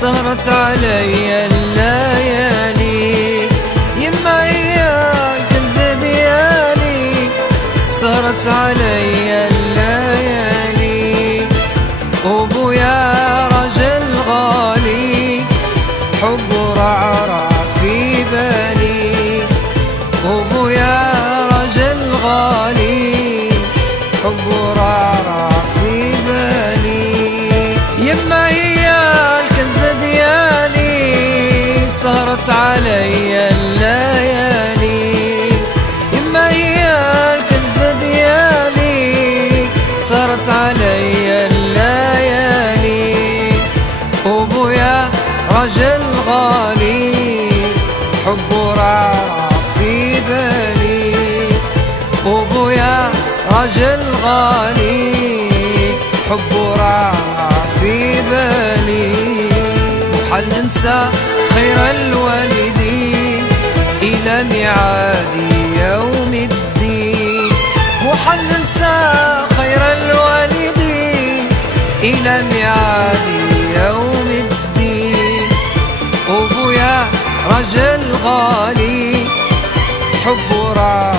سهرت علي الليالي، يما هي الكنز ديالي، سهرت علي الليالي. وبويا راجل غالي، حبه رعرع في بالي. وبويا راجل غالي، حبه رعرع في بالي. يما هي الكنز ديالي، سهرت علي الليالي. يما هي الكنز ديالي، سهرت علي الليالي. وبويا راجل غالي، حبه رعرع في بالي. وبويا راجل غالي، حبه رعرع في بالي. محال ننسى خير الوالدين إلى ميعاد يوم الدين. محال ننسى خير الوالدين إلى ميعاد يوم الدين. وبويا رجل غالي، حبه رعرع